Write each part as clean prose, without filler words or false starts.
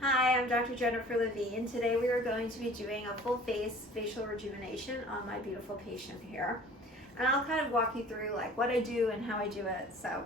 Hi, I'm Dr. Jennifer Levine. Today we are going to be doing a full face facial rejuvenation on my beautiful patient here. And I'll kind of walk you through like what I do and how I do it. So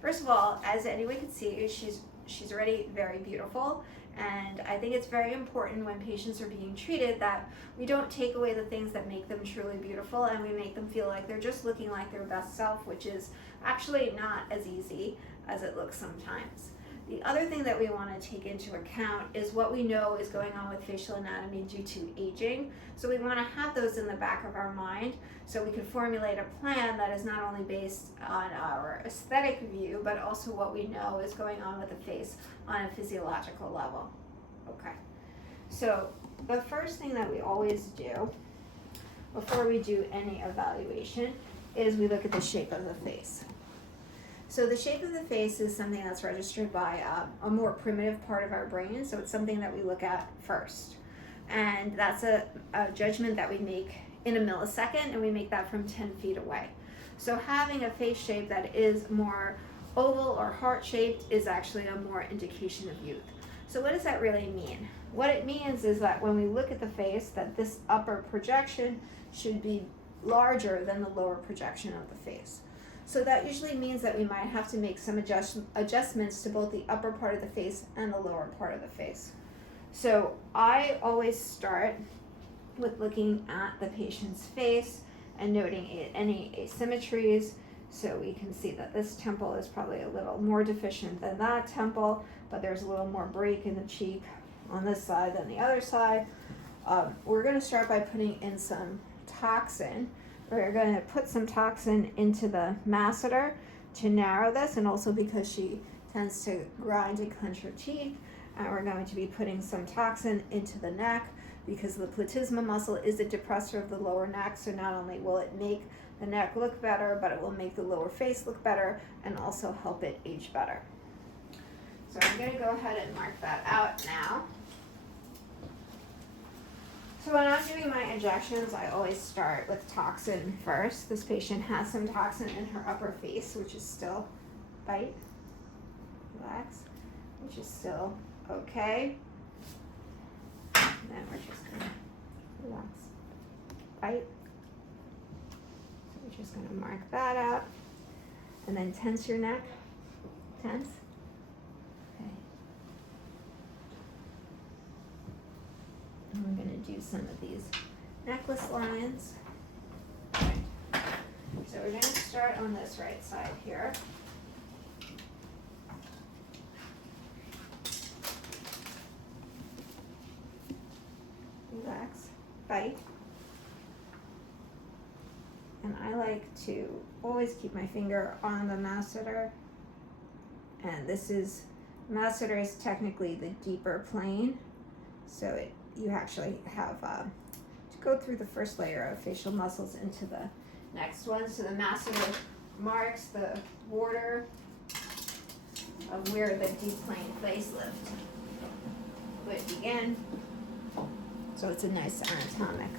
first of all, as anyone can see, she's already very beautiful. And I think it's very important when patients are being treated that we don't take away the things that make them truly beautiful and we make them feel like they're just looking like their best self, which is actually not as easy as it looks sometimes. The other thing that we want to take into account is what we know is going on with facial anatomy due to aging. So we want to have those in the back of our mind so we can formulate a plan that is not only based on our aesthetic view, but also what we know is going on with the face on a physiological level. Okay, so the first thing that we always do before we do any evaluation is we look at the shape of the face. So the shape of the face is something that's registered by a more primitive part of our brain, so it's something that we look at first. And that's a judgment that we make in a millisecond, and we make that from 10 feet away. So having a face shape that is more oval or heart-shaped is actually a more indication of youth. So what does that really mean? What it means is that when we look at the face, that this upper projection should be larger than the lower projection of the face. So that usually means that we might have to make some adjustments to both the upper part of the face and the lower part of the face. So I always start with looking at the patient's face and noting any asymmetries. So we can see that this temple is probably a little more deficient than that temple, but there's a little more break in the cheek on this side than the other side. We're going to start by putting in some toxin. We're going to put some toxin into the masseter to narrow this, and also because she tends to grind and clench her teeth. And we're going to be putting some toxin into the neck because the platysma muscle is a depressor of the lower neck. So not only will it make the neck look better, but it will make the lower face look better and also help it age better. So I'm going to go ahead and mark that out now. So when I'm doing my injections, I always start with toxin first. This patient has some toxin in her upper face, which is still, bite, relax, which is still okay. And then we're just gonna relax, bite. So we're just gonna mark that out. And then tense your neck, tense. And we're going to do some of these necklace lines. Okay. So we're going to start on this right side here. Relax, bite. And I like to always keep my finger on the masseter. And masseter is technically the deeper plane. So you actually have to go through the first layer of facial muscles into the next one. So the masseter marks the border of where the deep plane facelift would begin. So it's a nice anatomic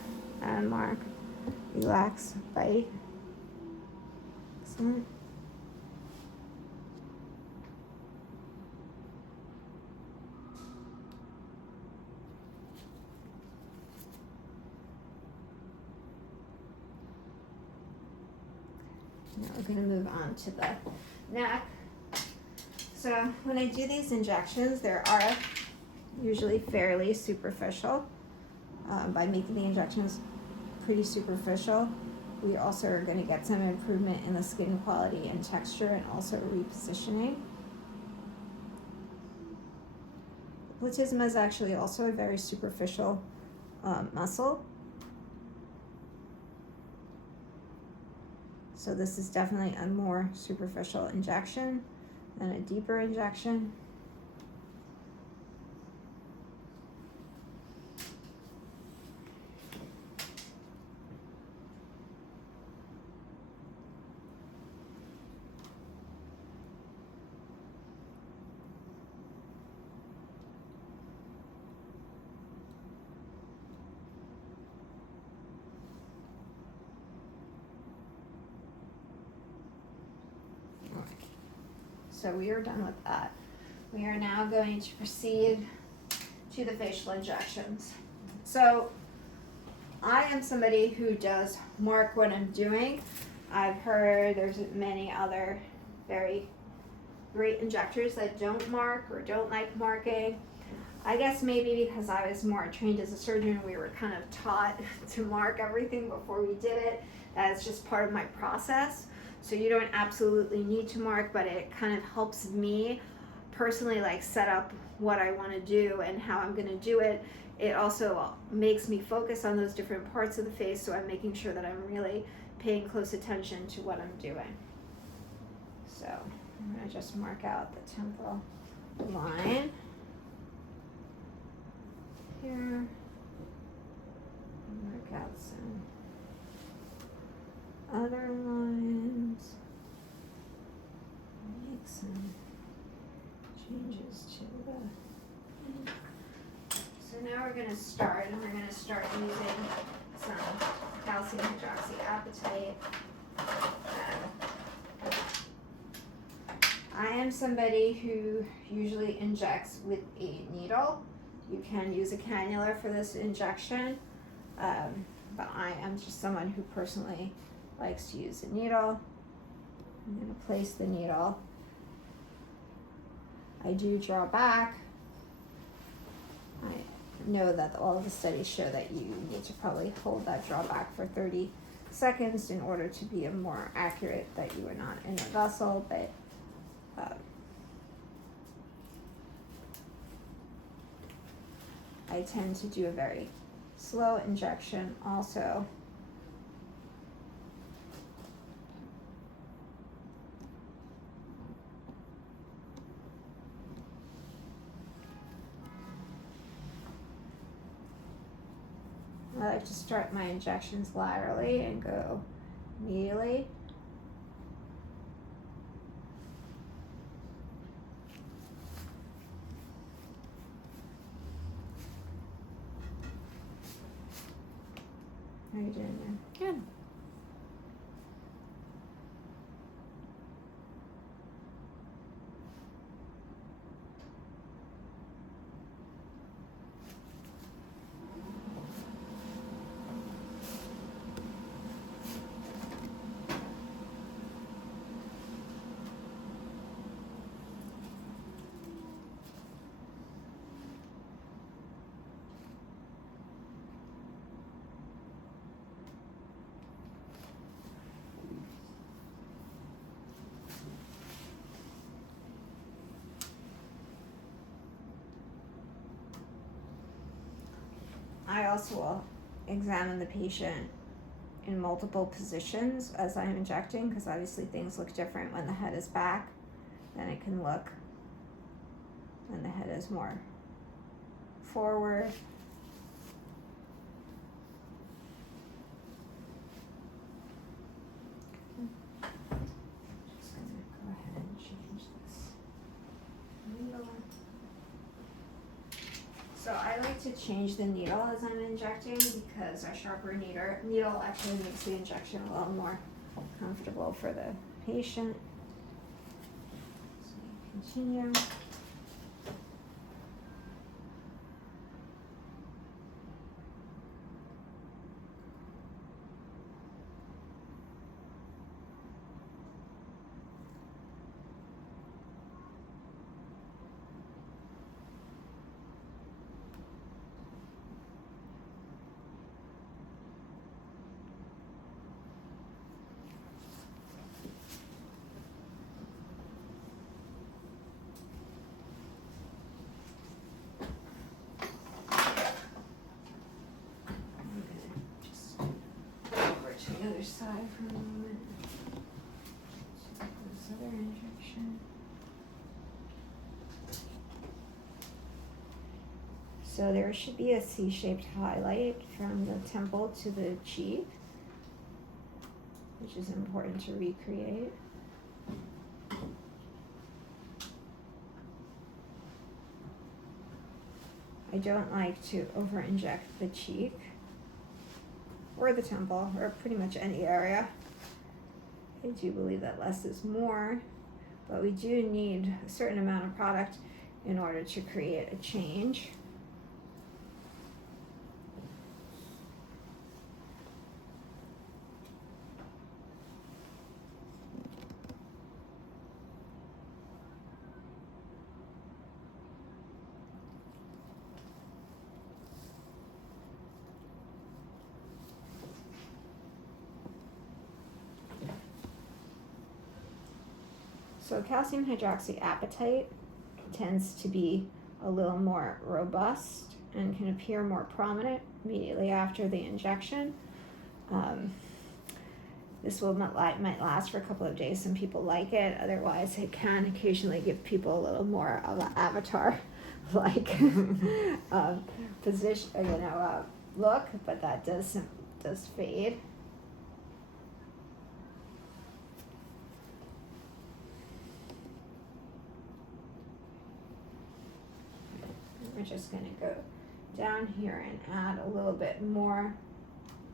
mark. Relax, bite. Excellent. Now we're going to move on to the neck. So when I do these injections, they are usually fairly superficial. By making the injections pretty superficial, we also are going to get some improvement in the skin quality and texture and also repositioning. The platysma is actually also a very superficial muscle. So this is definitely a more superficial injection than a deeper injection. So we are done with that. We are now going to proceed to the facial injections. So I am somebody who does mark what I'm doing. I've heard there's many other very great injectors that don't mark or don't like marking. I guess maybe because I was more trained as a surgeon, we were kind of taught to mark everything before we did it. That's just part of my process. So you don't absolutely need to mark, but it kind of helps me personally like set up what I want to do and how I'm going to do it. It also makes me focus on those different parts of the face, so I'm making sure that I'm really paying close attention to what I'm doing. So I'm going to just mark out the temporal line here. Mark out some other lines. Make some changes to the. So now we're going to start, and we're going to start using some calcium hydroxyapatite. I am somebody who usually injects with a needle. You can use a cannula for this injection, but I am just someone who personally likes to use a needle. I'm going to place the needle. I do draw back. I know that all of the studies show that you need to probably hold that drawback for 30 seconds in order to be more accurate, that you are not in a vessel, but I tend to do a very slow injection also. I like to start my injections laterally and go medially. How are you doing there? Good. I also will examine the patient in multiple positions as I'm injecting, because obviously things look different when the head is back than it can look when the head is more forward. Just gonna go ahead and change this needle. So I like to change the needle as I'm injecting, because a sharper needle actually makes the injection a little more comfortable for the patient. So continue. The other side for a moment. This other injection. So there should be a C-shaped highlight from the temple to the cheek, which is important to recreate. I don't like to over-inject the cheek or the temple, or pretty much any area. I do believe that less is more, but we do need a certain amount of product in order to create a change. So calcium hydroxyapatite tends to be a little more robust and can appear more prominent immediately after the injection. This might last for a couple of days. Some people like it. Otherwise, it can occasionally give people a little more of an avatar like position, look, but that does fade. We're just going to go down here and add a little bit more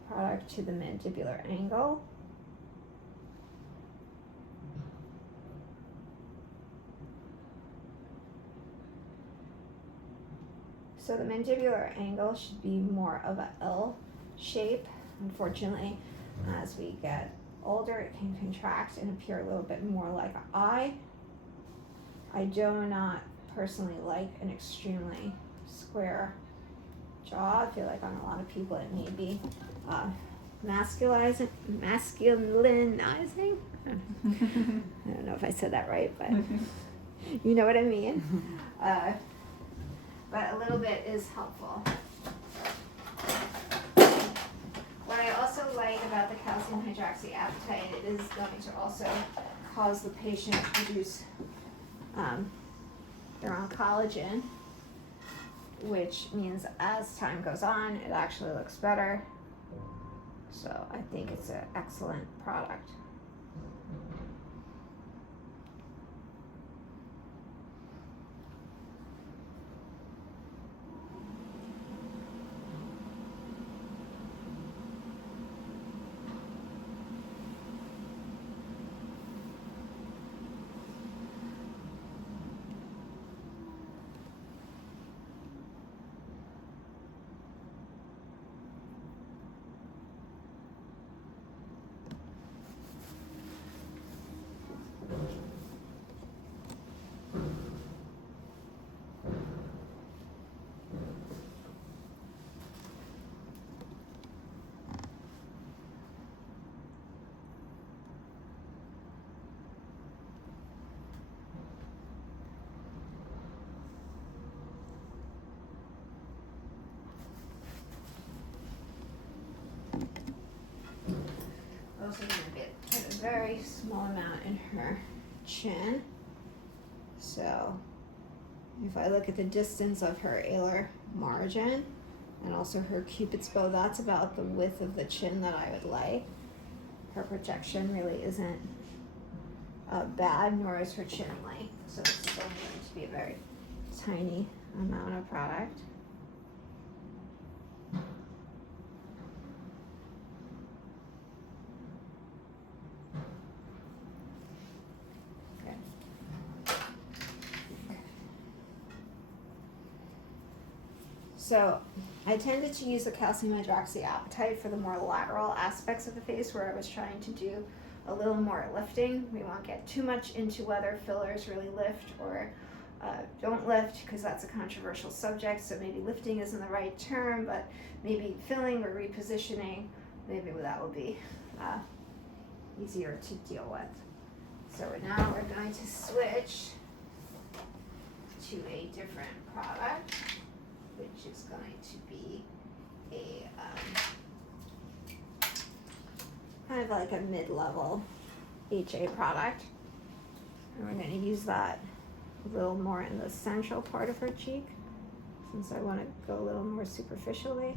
product to the mandibular angle. So the mandibular angle should be more of a L shape. Unfortunately, as we get older, it can contract and appear a little bit more like an I. I do not personally like an extremely square jaw. I feel like on a lot of people it may be masculinizing. I don't know if I said that right, but you know what I mean. But a little bit is helpful. What I also like about the calcium hydroxyapatite, it is going to also cause the patient to produce their own collagen, which means as time goes on, it actually looks better. So I think it's an excellent product. Also going to put a very small amount in her chin. So if I look at the distance of her alar margin and also her cupid's bow, that's about the width of the chin that I would like. Her projection really isn't bad, nor is her chin length. So it's still going to be a very tiny amount of product. So I tended to use the calcium hydroxyapatite for the more lateral aspects of the face where I was trying to do a little more lifting. We won't get too much into whether fillers really lift or don't lift, because that's a controversial subject. So maybe lifting isn't the right term, but maybe filling or repositioning, maybe that will be easier to deal with. So now we're going to switch to a different product, which is going to be a kind of like a mid-level HA product. And we're going to use that a little more in the central part of her cheek, since I want to go a little more superficially.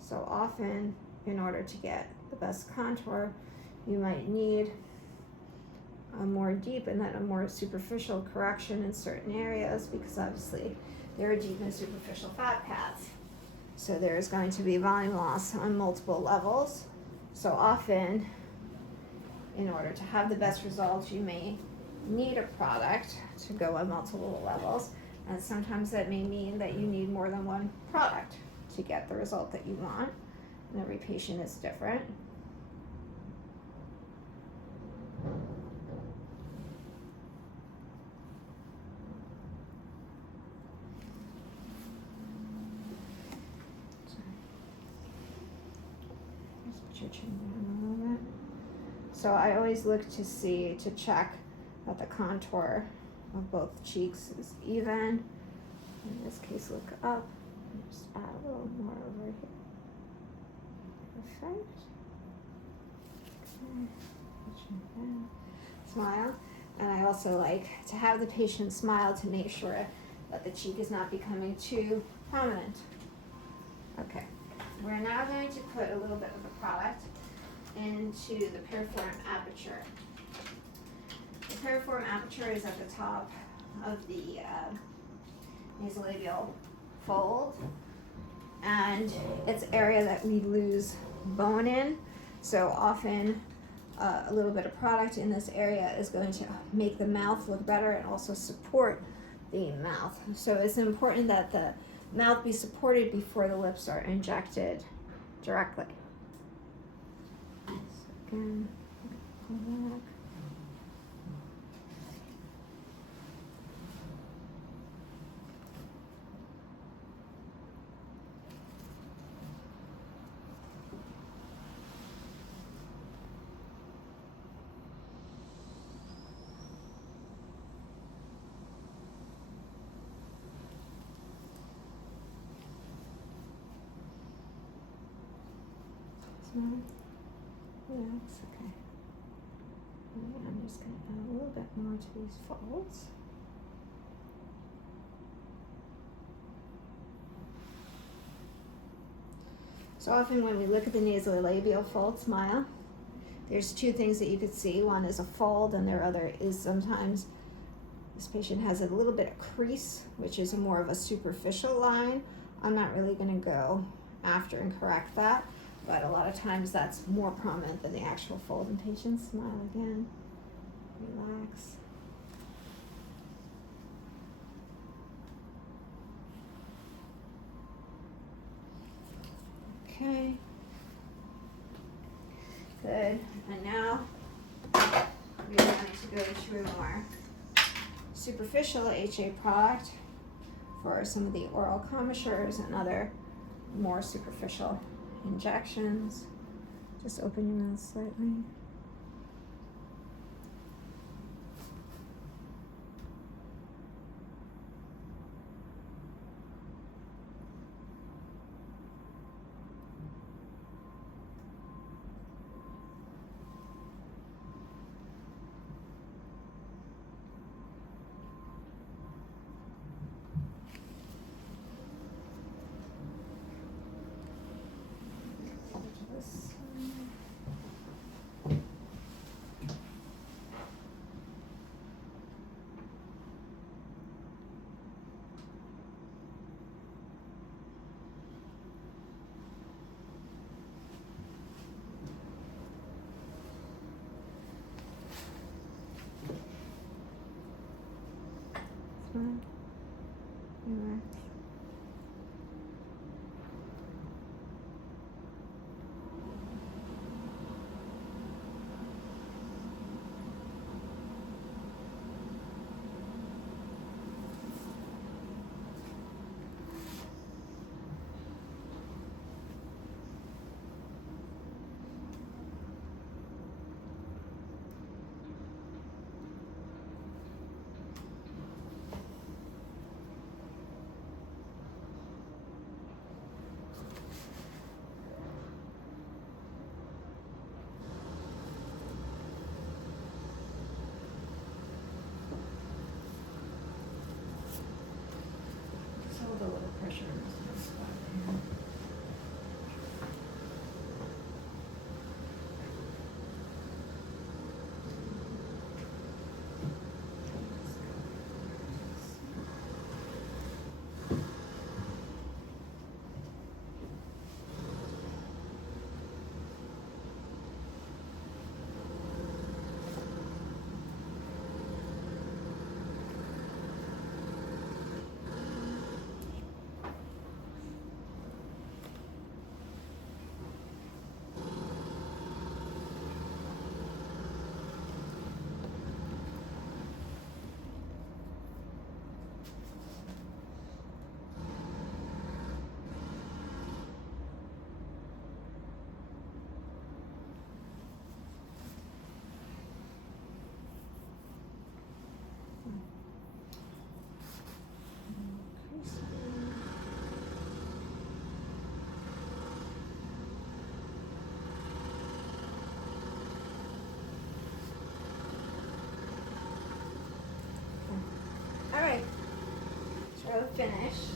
So often, in order to get the best contour, you might need a more deep and then a more superficial correction in certain areas, because obviously there are deep and superficial fat pads. So there's going to be volume loss on multiple levels. So often, in order to have the best results, you may need a product to go on multiple levels, and sometimes that may mean that you need more than one product to get the result that you want, and every patient is different. Put your chin down a little bit. So I always look to check that the contour of both cheeks is even. In this case, look up. Just add a little more over here. Perfect. Okay. Chin down. Smile. And I also like to have the patient smile to make sure that the cheek is not becoming too prominent. Okay. We're now going to put a little bit of the product into the piriform aperture. The piriform aperture is at the top of the nasolabial fold, and it's area that we lose bone in. So often a little bit of product in this area is going to make the mouth look better and also support the mouth. So it's important that the mouth be supported before the lips are injected directly. So again, pull back. Relax, okay. And I'm just going to add a little bit more to these folds. So often when we look at the nasolabial fold smile, there's two things that you could see. One is a fold, and the other is sometimes this patient has a little bit of crease, which is more of a superficial line. I'm not really going to go after and correct that, but a lot of times that's more prominent than the actual fold. And patients, smile again, relax. Okay, good. And now we're going to go to a more superficial HA product for some of the oral commissures and other more superficial injections. Just open your mouth slightly. Relax. finish.